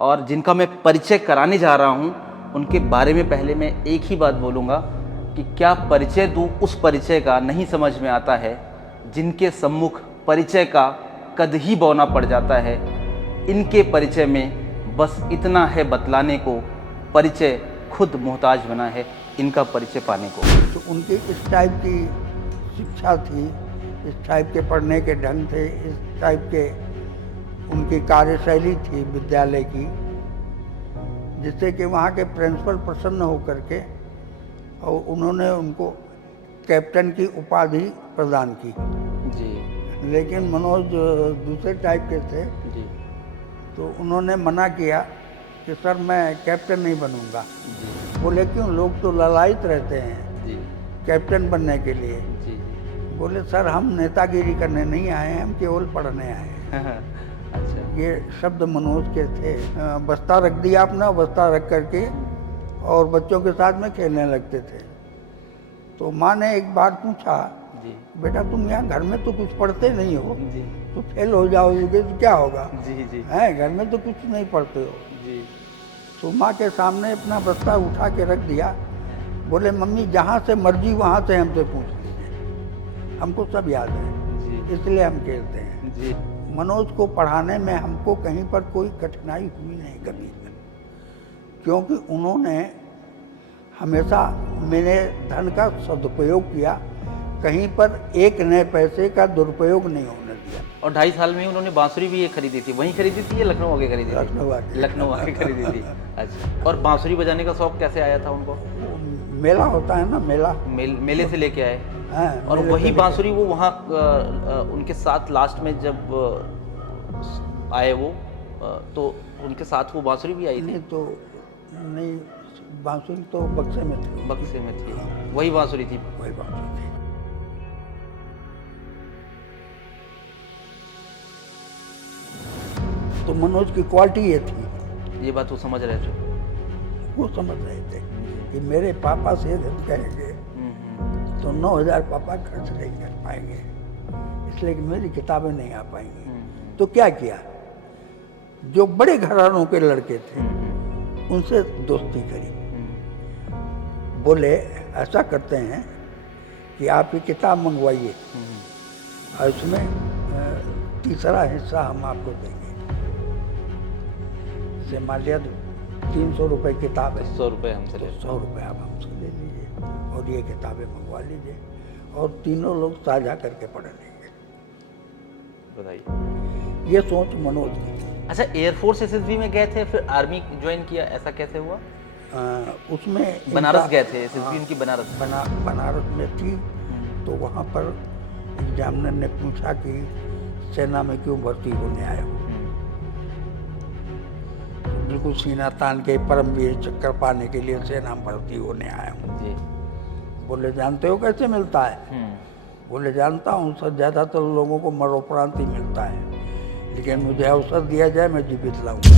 और जिनका मैं परिचय कराने जा रहा हूँ उनके बारे में पहले मैं एक ही बात बोलूँगा कि क्या परिचय दूँ उस परिचय का नहीं समझ में आता है जिनके सम्मुख परिचय का कद ही बौना पड़ जाता है। इनके परिचय में बस इतना है बतलाने को, परिचय खुद मोहताज बना है इनका परिचय पाने को। तो उनकी इस टाइप की शिक्षा थी, इस टाइप के पढ़ने के ढंग थे, इस टाइप के उनकी कार्यशैली थी विद्यालय की, जिससे कि वहाँ के प्रिंसिपल प्रसन्न होकर के और उन्होंने उनको कैप्टन की उपाधि प्रदान की जी। लेकिन मनोज दूसरे टाइप के थे जी। तो उन्होंने मना किया कि सर मैं कैप्टन नहीं बनूंगा। जी। बोले क्यों, लोग तो ललायित रहते हैं जी। कैप्टन बनने के लिए। जी। बोले सर हम नेतागिरी करने नहीं आए हैं, हम केवल पढ़ने आए हैं। अच्छा। ये शब्द मनोज के थे। बस्ता रख दिया अपना, बस्ता रख करके और बच्चों के साथ में खेलने लगते थे। तो माँ ने एक बार पूछा, जी। बेटा तुम यहाँ घर में तो कुछ पढ़ते नहीं हो, जी। तो फेल हो जाओगे तो क्या होगा। जी। जी। हैं, घर में तो कुछ नहीं पढ़ते हो। जी। तो माँ के सामने अपना बस्ता उठा के रख दिया। बोले मम्मी जहाँ से मर्जी वहाँ से हमसे पूछ लीजिए, हमको सब याद है, जी। इसलिए हम खेलते हैं। जी। मनोज को पढ़ाने में हमको कहीं पर कोई कठिनाई हुई नहीं कभी, क्योंकि उन्होंने हमेशा मेरे धन का सदुपयोग किया, कहीं पर एक नए पैसे का दुरुपयोग नहीं होने दिया। और 2.5 साल में ही उन्होंने बांसुरी भी ये खरीदी थी, वहीं खरीदी थी या लखनऊ आके खरीदी थी? लखनऊ आके खरीदी थी। अच्छा। और बांसुरी बजाने का शौक कैसे आया था उनको? मेला होता है ना, मेला मेले से लेके आए। हाँ, और वही बांसुरी वो वहाँ उनके साथ लास्ट में जब आए वो तो उनके साथ वो बांसुरी भी आई थी? नहीं, बांसुरी तो बक्से में थी। बक्से में थी, वही बांसुरी थी। वही बांसुरी थी। तो मनोज की क्वालिटी ये थी, ये बात वो समझ रहे थे? वो समझ रहे थे कि मेरे पापा से जब कहेंगे तो 9,000 पापा खर्च नहीं कर पाएंगे, इसलिए कि मेरी किताबें नहीं आ पाएंगी। तो क्या किया, जो बड़े घरानों के लड़के थे उनसे दोस्ती करी। बोले ऐसा करते हैं कि आप ये किताब मंगवाइए और इसमें तीसरा हिस्सा हम आपको देंगे। से मान लिया 300 रुपये किताब है, 100 रुपये हमसे ले, 100 रुपये आप हमसे ले लीजिए और ये किताबें मंगवा लीजिए और तीनों लोग साझा करके पढ़ लेंगे। बताइए। ये सोच मनोज की थी। अच्छा, एयरफोर्स एसएसबी में गए थे, फिर आर्मी ज्वाइन किया, ऐसा कैसे हुआ? उसमें बनारस गए थे, एसएसबी उनकी बनारस। बनारस में थी। तो वहाँ पर एग्जामिनर ने पूछा कि सेना में क्यों भर्ती होने आए हो। बिल्कुल सीना तान के परमवीर चक्कर पाने के लिए सेना में भर्ती होने आया हूँ। जी। बोले जानते हो कैसे मिलता है? बोले जानता हूँ सर, ज़्यादातर लोगों को मरणोपरांत ही मिलता है, लेकिन मुझे अवसर दिया जाए मैं जीवित लाऊंगा।